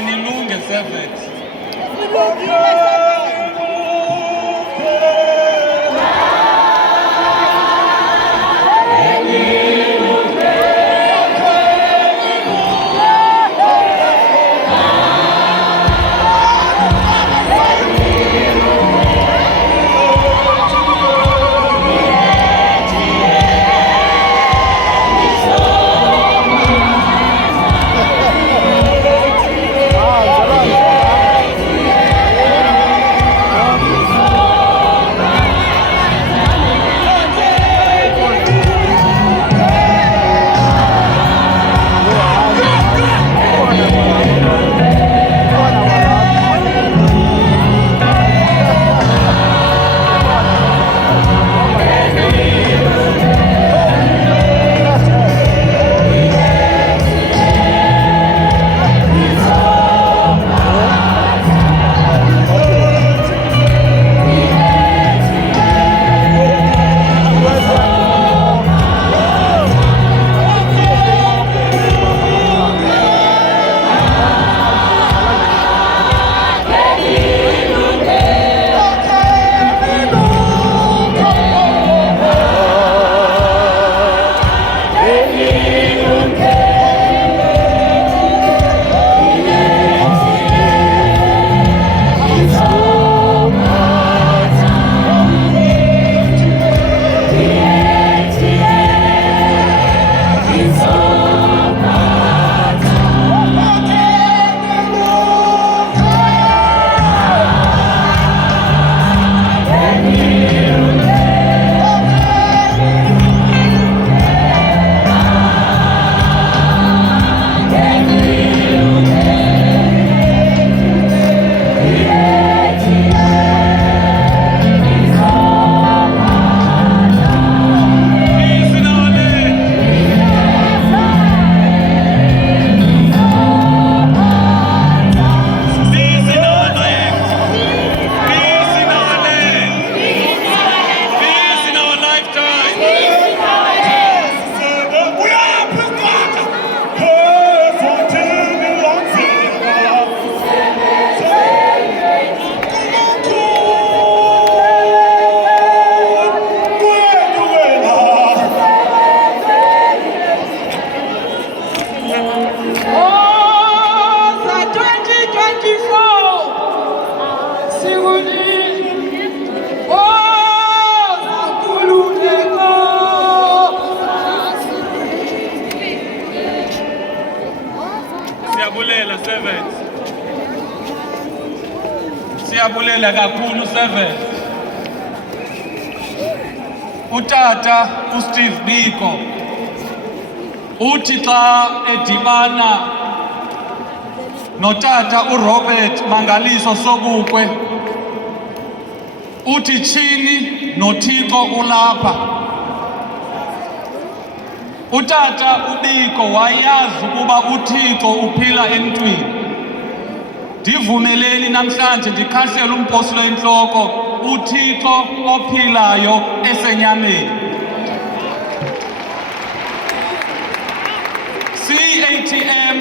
Makhe nilunge Servants. Siyabulela kakhulu Servants. Utata uSteve Biko uthi xa edibana notata uRobert Mangaliso Sobukwe uthi chini noThixo ulapha. Utata uBiko wayazi ukuba uThixo uphila emntwini. Ndivumeleni namhlanje ndikhahlela umpostile enhloko uThixo ophilayo esenyameni. CATM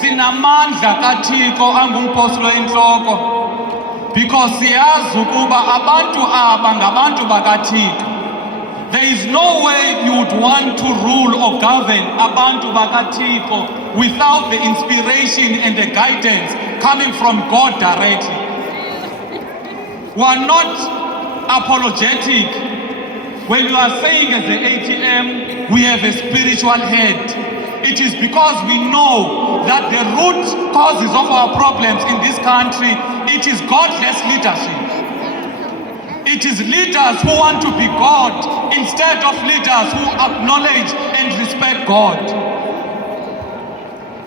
sinamandla kaThixo angumpostile enhloko because siyazi ukuba abantu aba ngabantu bakaThixo. There is no way you would want to rule or govern abantu bakaThixo without the inspiration and the guidance coming from God directly. We are not apologetic when we are saying as the ATM we have a spiritual head. It is because we know that the root causes of our problems in this country, it is godless leadership. It is leaders who want to be God instead of leaders who acknowledge and respect God.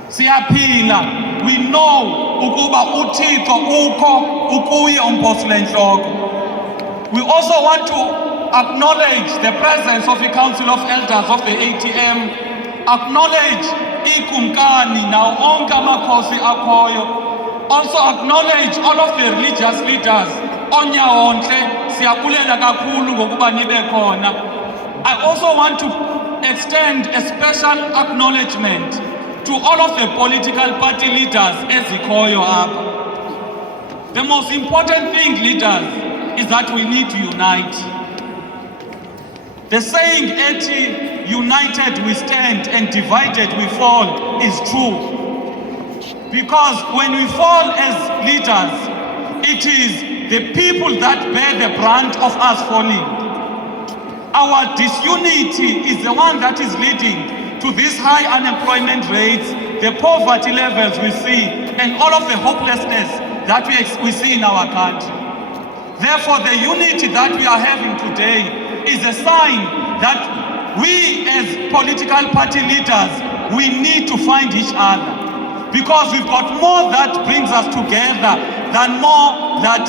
Siyaphila, we know ukuba uThixo ukho ukuye umpostile enhloko. We also want to acknowledge the presence of the Council of Elders of the ATM, acknowledge ikumkani nawo onke amakhosi akhoyo, also acknowledge all of the religious leaders. Onyawonhle siyabulela kakhulu ngokuba nibe khona. I also want to extend a special acknowledgement to all of the political party leaders ezikhoyo apha. The most important thing, leaders, is that we need to unite. The saying, "Eti, united we stand and divided we fall," is true. Because when we fall as leaders, it is the people that bear the brunt of us falling. Our disunity is the one that is leading to these high unemployment rates, the poverty levels we see, and all of the hopelessness that we see in our country. Therefore, the unity that we are having today is a sign that we as political party leaders, we need to find each other. Because we've got more that brings us together than more that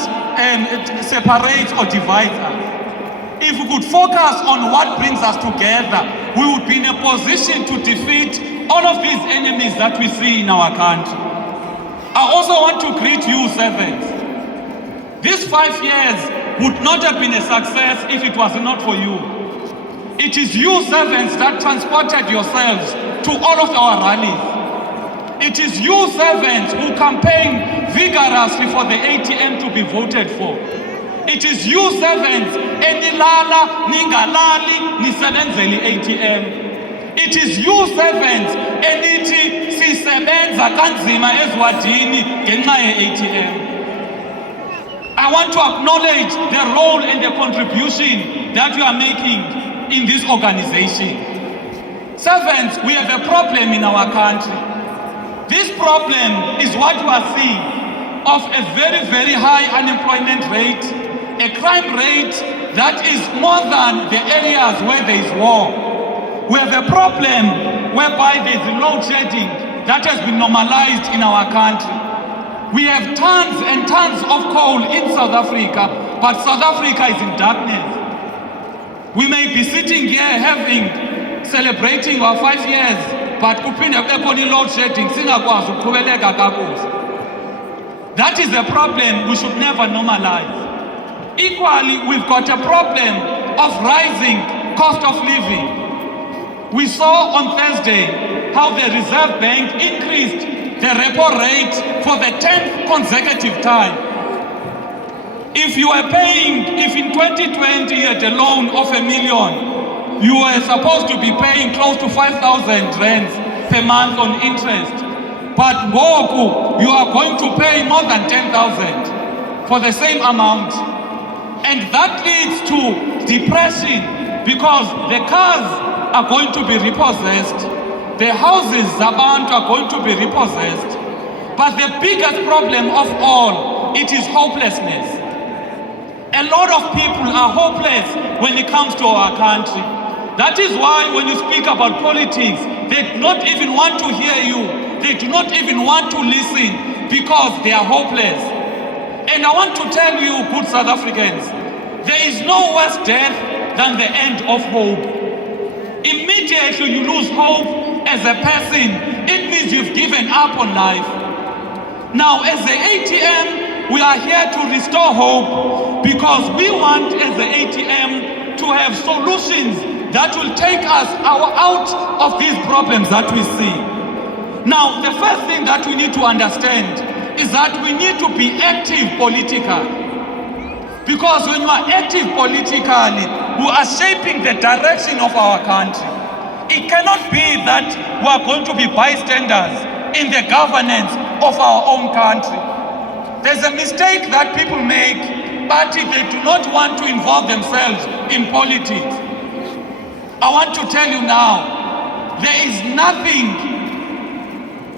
separates or divides us. If we could focus on what brings us together, we would be in a position to defeat all of these enemies that we see in our country. I also want to greet you, servants. These 5 years would not have been a success if it was not for you. It is you, servants, that transported yourselves to all of our rallies. It is you, servants, who campaigned vigorously for the ATM to be voted for. It is you, servants, enilala, ningalali, nisebenzeli ATM. It is you, servants, enithi sisebenza kanzima ezwadini ngenxa ye-ATM. I want to acknowledge the role and the contribution that you are making in this organization. Servants, we have a problem in our country. This problem is what you are seeing of a very, very high unemployment rate, a crime rate that is more than the areas where there is war. We have a problem whereby there is load shedding that has been normalized in our country. We have tons and tons of coal in South Africa, but South Africa is in darkness. We may be sitting here celebrating our 5 years, but kuphinde kubekho load shedding singakwazi ukuqhubeleka kakuhle. That is a problem we should never normalize. Equally, we've got a problem of rising cost of living. We saw on Thursday how the Reserve Bank increased the repo rate for the 10th consecutive time. If in 2020 you had a loan of $1 million, you were supposed to be paying close to 5,000 rands per month on interest. But ngoku, you are going to pay more than 10,000 for the same amount. And that leads to depression because the cars are going to be repossessed. The houses zabantu are going to be repossessed. But the biggest problem of all, it is hopelessness. A lot of people are hopeless when it comes to our country. That is why when you speak about politics, they do not even want to hear you. They do not even want to listen because they are hopeless. And I want to tell you, good South Africans, there is no worse death than the end of hope. Immediately you lose hope as a person, it means you've given up on life. Now, as the ATM, we are here to restore hope because we want, as the ATM, to have solutions that will take us out of these problems that we see. Now, the first thing that we need to understand is that we need to be active politically. Because when you are active politically, we are shaping the direction of our country. It cannot be that we are going to be bystanders in the governance of our own country. There's a mistake that people make, but if they do not want to involve themselves in politics. I want to tell you now, there is nothing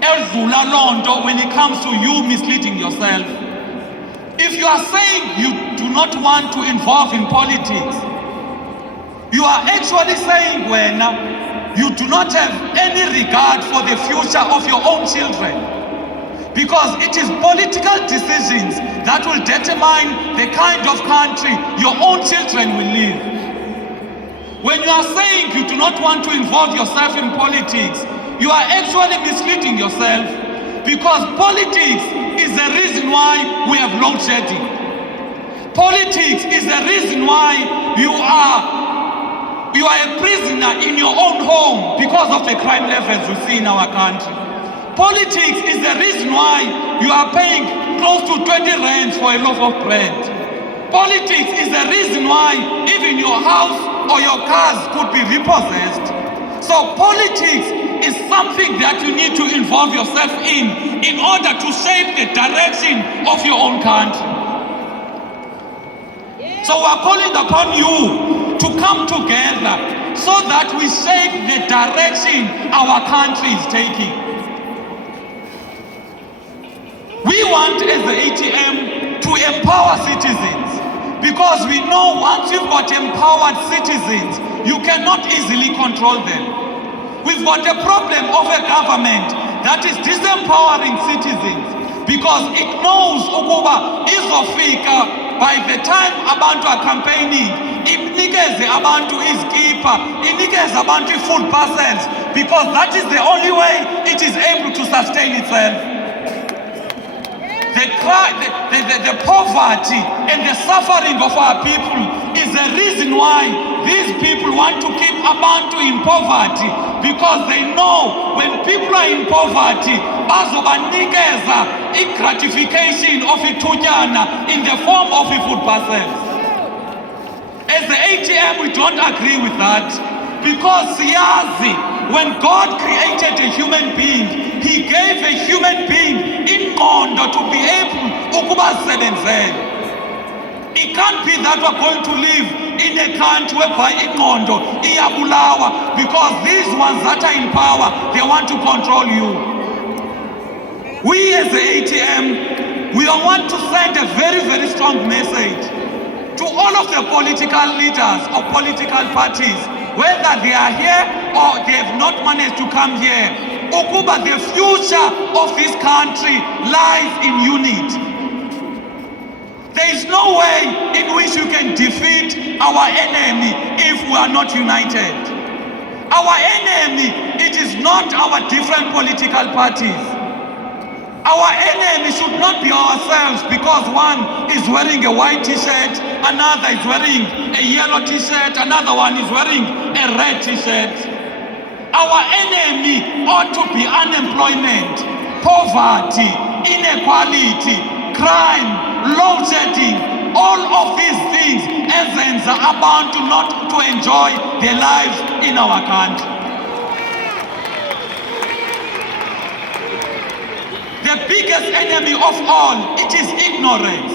else when it comes to you misleading yourself. If you are saying you do not want to involve in politics, you are actually saying when you do not have any regard for the future of your own children. Because it is political decisions that will determine the kind of country your own children will live. When you are saying you do not want to involve yourself in politics, you are actually misleading yourself because politics is the reason why we have load shedding. Politics is the reason why you are a prisoner in your own home because of the crime levels we see in our country. Politics is the reason why you are paying close to 20 rands for a loaf of bread. Politics is the reason why even your house or your cars could be repossessed. So politics is something that you need to involve yourself in order to shape the direction of your own country. So we are calling upon you to come together so that we shape the direction our country is taking. We want, as the ATM, to empower citizens, because we know once you've got empowered citizens, you cannot easily control them. We've got a problem of a government that is disempowering citizens, because it knows ukuba izofika by the time abantu are campaigning, inikeze abantu izkipa, inikeze abantu food parcels, because that is the only way it is able to sustain itself. The poverty and the suffering of our people is the reason why these people want to keep abantu in poverty, because they know when people are in poverty, bazobanikeza gratification of ithutyana in the form of food parcels. As the ATM, we don't agree with that, because siyazi, when God created a human being, He gave a human being ingqondo to be able ukubasebenzela. It can't be that we're going to live in a country whereby ingqondo iyabulawa, because these ones that are in power, they want to control you. We as the ATM, we want to send a very, very strong message to all of the political leaders of political parties, whether they are here or they have not managed to come here. Ukuba, the future of this country lies in unity. There is no way in which you can defeat our enemy if we are not united. Our enemy, it is not our different political parties. Our enemy should not be ourselves, because one is wearing a white t-shirt, another is wearing a yellow t-shirt, another one is wearing a red t-shirt. Our enemy ought to be unemployment, poverty, inequality, crime, load shedding. All of these things, essence, are bound to not to enjoy their lives in our country. The biggest enemy of all, it is ignorance.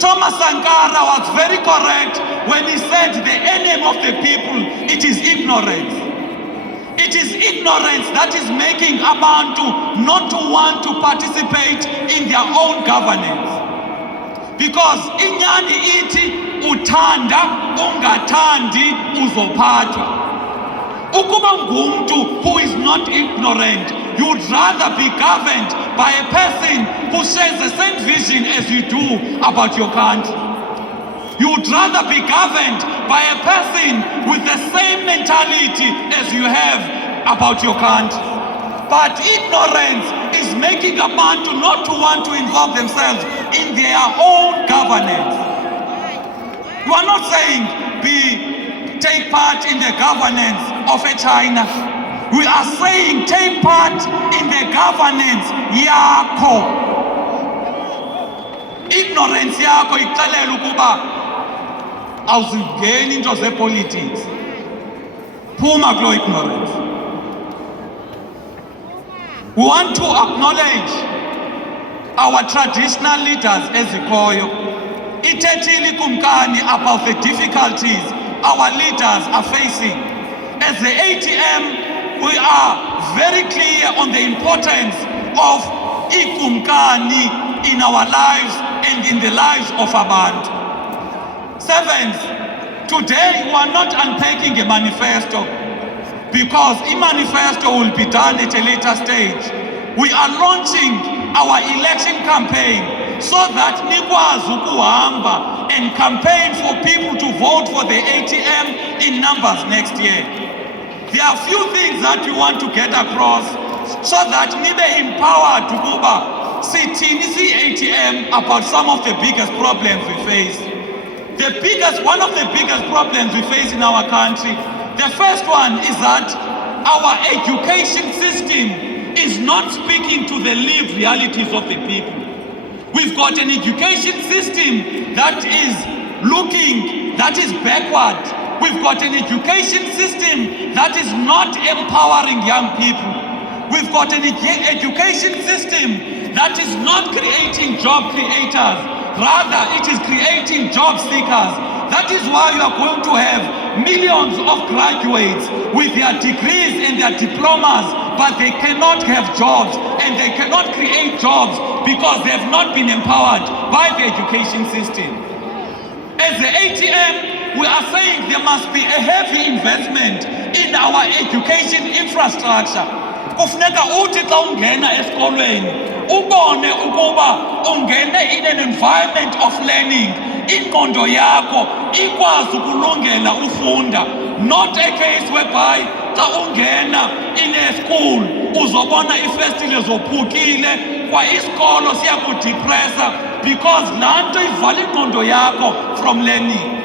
Thomas Sankara was very correct when he said the enemy of the people, it is ignorance. It is ignorance that is making abantu not to want to participate in their own governance. Because inyani iti uthanda ungathandi uzophathwa. Ukuba ngumntu who is not ignorant, you would rather be governed by a person who shares the same vision as you do about your country. You would rather be governed by a person with the same mentality as you have about your country. But ignorance is making a man to not to want to involve themselves in their own governance. We are not saying take part in the governance of a China. We are saying take part in the governance yakho. Ignorance yakho ikuxelela ukuba awuzingeni into zepolitics. Phuma kulo ignorance. We want to acknowledge our traditional leaders ezikhoyo. Ithethile ikumkani about the difficulties our leaders are facing. As the ATM, we are very clear on the importance of ikumkani in our lives and in the lives of abantu. Seventh, today we are not unpacking a manifesto, because a manifesto will be done at a later stage. We are launching our election campaign so that nikwazi ukuhamba and campaign for people to vote for the ATM in numbers next year. There are few things that we want to get across so that nibe empowered to kuba sithini ATM about some of the biggest problems we face. One of the biggest problems we face in our country, the first one is that our education system is not speaking to the lived realities of the people. We've got an education system that is backward. We've got an education system that is not empowering young people. We've got an education system that is not creating job creators. Rather, it is creating job seekers. That is why you are going to have millions of graduates with their degrees and their diplomas, but they cannot have jobs and they cannot create jobs because they have not been empowered by the education system. As the ATM, we are saying there must be a heavy investment in our education infrastructure. Kufuneka uthi xa ungena esikolweni ubone ukuba ungene in an environment of learning. Ingqondo yakho ikwazi ukulungela ufunda, not a case whereby xa ungena in a school uzobona ifestile zophukile kwa isikolo siyakudepressa because laa nto ivala ingqondo yakho from learning.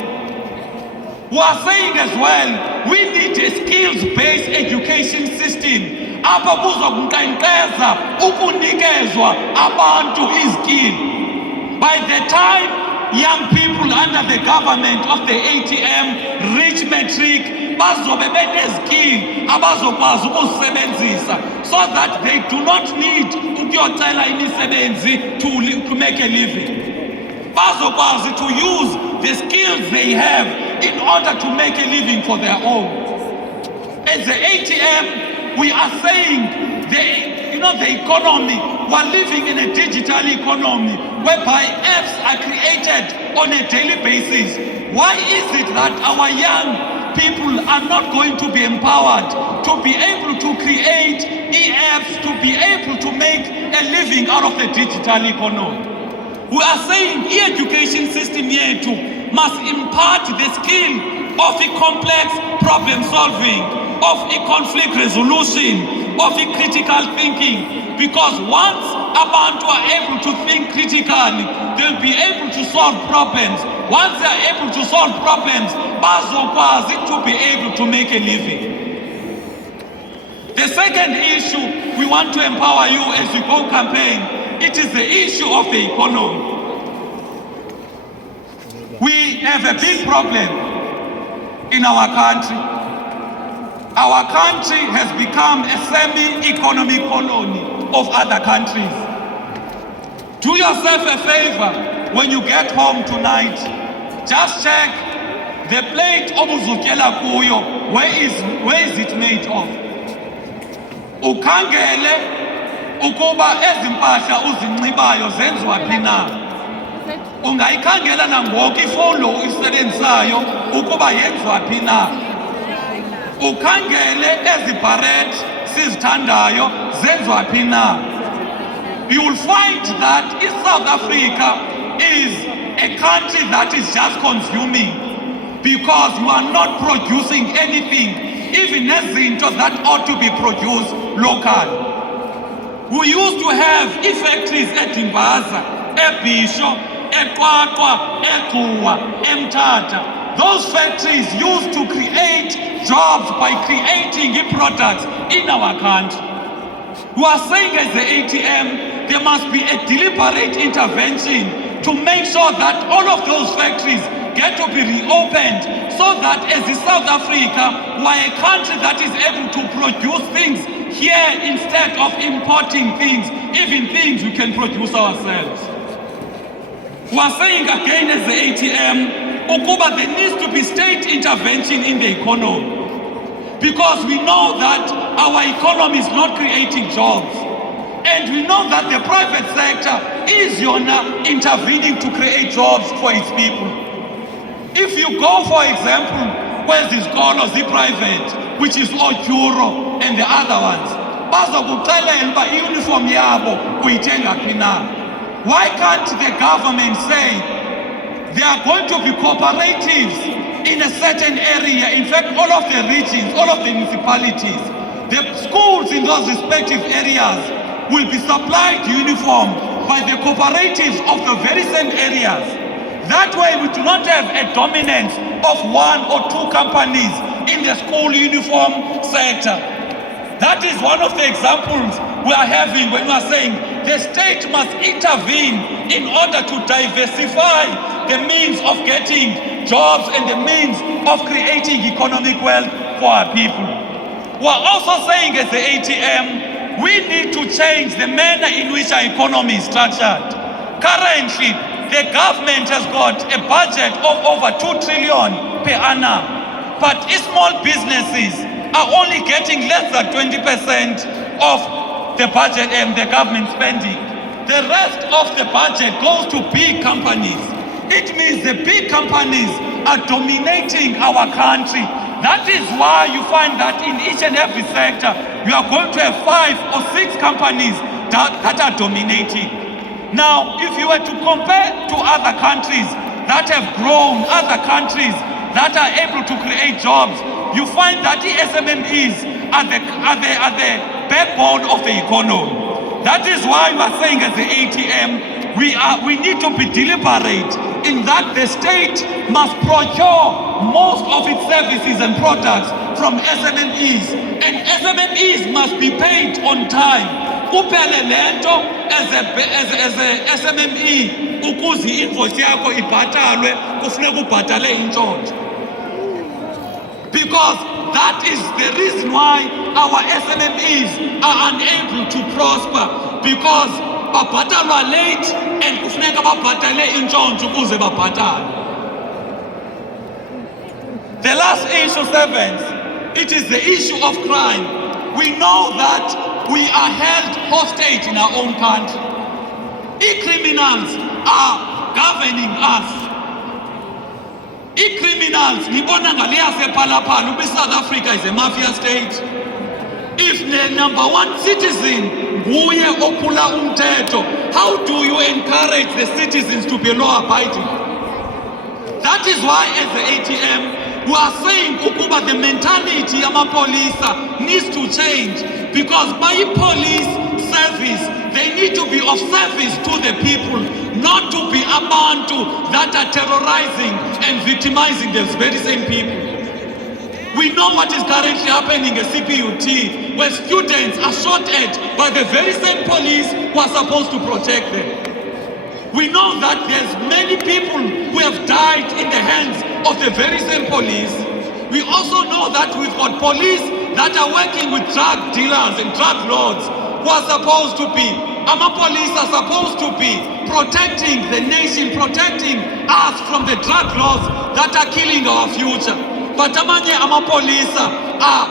We are saying as well, we need a skills-based education system apha kuzokunkqenkqeza ukunikezwa abantu iskill. By the time young people under the government of the ATM reach matric, bazobe beneskill abazokwazi ukuzisebenzisa so that they do not need ukuyocela imisebenzi to make a living. Bazokwazi to use the skills they have in order to make a living for their own. As the ATM, we are saying the economy, we're living in a digital economy whereby apps are created on a daily basis. Why is it that our young people are not going to be empowered to be able to create e-apps, to be able to make a living out of the digital economy? We are saying the education system yethu must impart the skill of a complex problem solving, of a conflict resolution, of a critical thinking, because once abantu are able to think critically, they'll be able to solve problems. Once they are able to solve problems, bazokwazi to be able to make a living. The second issue we want to empower you as you go campaign, it is the issue of the economy. We have a big problem in our country. Our country has become a semi-economic colony of other countries. Do yourself a favor when you get home tonight. Just check the plate obuzutyela kuyo. Where is it made of? Ukhangele ukuba ezi mpahla uzinxibayo zenziwa phi na. Ungayikhangela nangoku ifowuni uyisebenzisayo ukuba yenziwa phi na. Ukhangele ezi bharet sizithandayo zenziwa phi na. You will find that South Africa is a country that is just consuming because you are not producing anything, even nezinto that ought to be produced locally. We used to have factories at Imbaza, eBisho, eQwaqwa, eGcuwa, eMthatha. Those factories used to create jobs by creating products in our country. We are saying as the ATM, there must be a deliberate intervention to make sure that all of those factories get to be reopened so that as the South Africa, we are a country that is able to produce things here instead of importing things, even things we can produce ourselves. We are saying again as the ATM, Ukuba, there needs to be state intervention in the economy because we know that our economy is not creating jobs. And we know that the private sector is intervening to create jobs for its people. If you go, for example, where these scholars, the private, which is Euro and the other ones, uniform yabo uyithenga phi na. Why can't the government say there are going to be cooperatives in a certain area? In fact, all of the regions, all of the municipalities, the schools in those respective areas will be supplied uniform by the cooperatives of the very same areas. That way we do not have a dominance of one or two companies in the school uniform sector. That is one of the examples we are having when we are saying the state must intervene in order to diversify the means of getting jobs and the means of creating economic wealth for our people. We are also saying as the ATM, we need to change the manner in which our economy is structured. Currently, the government has got a budget of over 2 trillion per annum, but small businesses are only getting less than 20% of the budget and the government spending. The rest of the budget goes to big companies. It means the big companies are dominating our country. That is why you find that in each and every sector, you are going to have 5 or 6 companies that are dominating. Now, if you were to compare to other countries that have grown, other countries that are able to create jobs, you find that the SMMEs are the backbone of the economy. That is why we are saying as the ATM, we need to be deliberate in that the state must procure most of its services and products from SMMEs, and SMMEs must be paid on time. Kuphele lento as a SMME ukuze invoice yakho ibhatalwe kufuneka ubhatale intshontsho. Because that is the reason why our SMMEs are unable to prosper, because babhatalwa late and kufuneka babhatale intshontsho ukuze babhatale. The last issue, 7th, it is the issue of crime. We know that we are held hostage in our own country. Criminals are governing us. Criminals, ngibona ngaleya sephalaphala ube South Africa is a mafia state. If the number 1 citizen nguye ophula umthetho, how do you encourage the citizens to be law abiding? That is why as the ATM we are saying ukuba the mentality yamapolisa needs to change, because by police service they need to be of service to the people, not to be abantu that are terrorizing and victimizing the very same people. We know what is currently happening at CPUT, where students are shot at by the very same police who are supposed to protect them. We know that there's many people who have died in the hands of the very same police. We also know that we've got police that are working with drug dealers and drug lords who are supposed to be, our police are supposed to be protecting the nation, protecting us from the drug laws that are killing our future. But amanye amapolisa are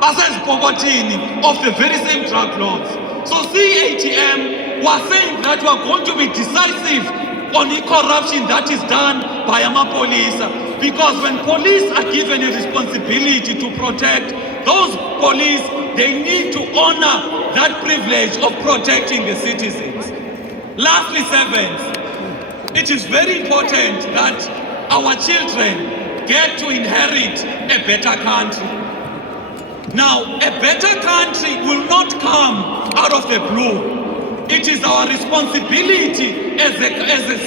basezipokotini of the very same drug laws. So CATM was saying that we are going to be decisive on the corruption that is done by police, because when police are given a responsibility to protect, those police, they need to honor that privilege of protecting the citizens. Lastly, 7th, it is very important that our children get to inherit a better country. Now, a better country will not come out of the blue. It is our responsibility as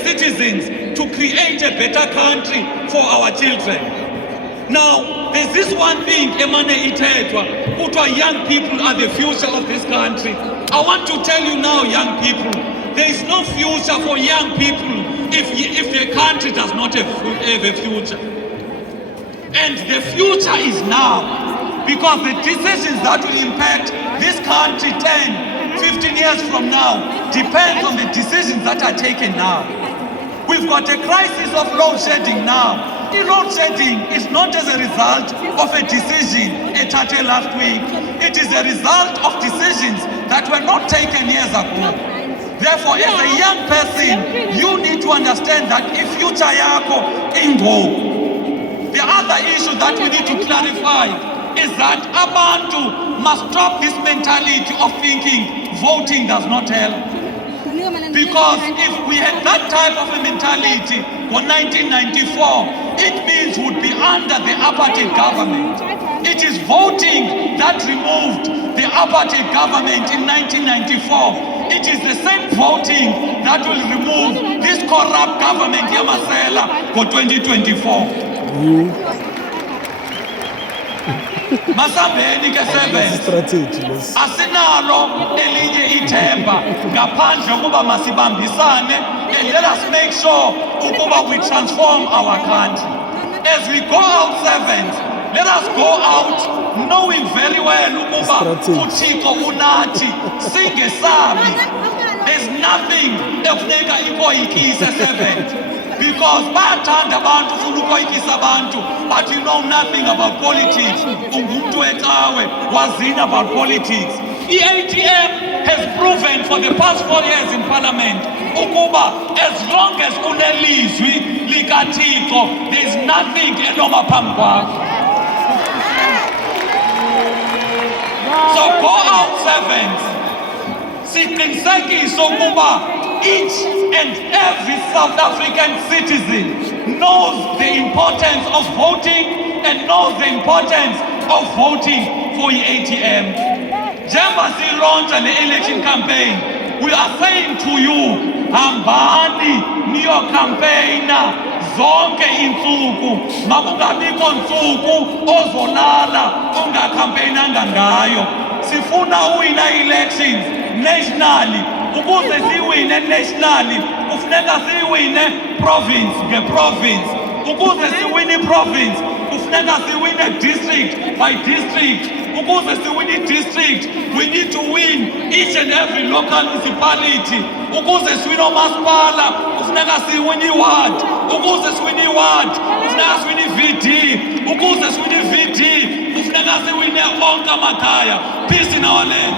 citizens to create a better country for our children. Now, there's this one thing, Emane Ithetwa, Utwa young people are the future of this country. I want to tell you now, young people, there is no future for young people if the country does not have a future. And the future is now, because the decisions that will impact this country 10-15 years from now depends on the decisions that are taken now. We've got a crisis of load shedding now. The load shedding is not as a result of a decision taken last week. It is a result of decisions that were not taken years ago. Therefore, as a young person, you need to understand that if future yako ingo. The other issue that we need to clarify is that abantu must stop this mentality of thinking voting does not help. Because if we had that type of a mentality for 1994, it means we would be under the apartheid government. It is voting that removed the apartheid government in 1994. It is the same voting that will remove this corrupt government Yamasela for 2024. Masambeni ke seven. Strategy. Asinalo elinye ithemba ngaphandle kokuba masibambisane and let us make sure ukuba we transform our country. As we go out servants, let us go out knowing very well ukuba uThixo unathi singesabi. There's nothing ekufuneka ikoyikise servant. Because bayathanda abantu ufuna ukoyikisa abantu, but you know nothing about politics. Ungumntu wecawe wazini about politics. The-ATM has proven for the past 4 years in parliament ukuba as long as unelizwi likaThixo, there's nothing enoma phambi kwakho. So go out servants. Siqinisekise ukuba each and every South African citizen knows the importance of voting and knows the importance of voting for the ATM. Njengoba silauncha le election campaign, we are saying to you, hambani niyo campaigner zonke insuku, makungabikho nsuku ozolala ungacampaignanga ngayo. Sifuna uwina elections nationally. Ukuze siwine nationally, kufuneka siwine province nge-province. Ukuze siwine province, kufuneka siwine district by district. Ukuze siwine district, we need to win each and every local municipality. Ukuze siwine umasipala, kufuneka siwine ward. Ukuze siwine ward, kufuneka siwine VD. Ukuze siwine VD, kufuneka siwine onke amakhaya. Peace in our land.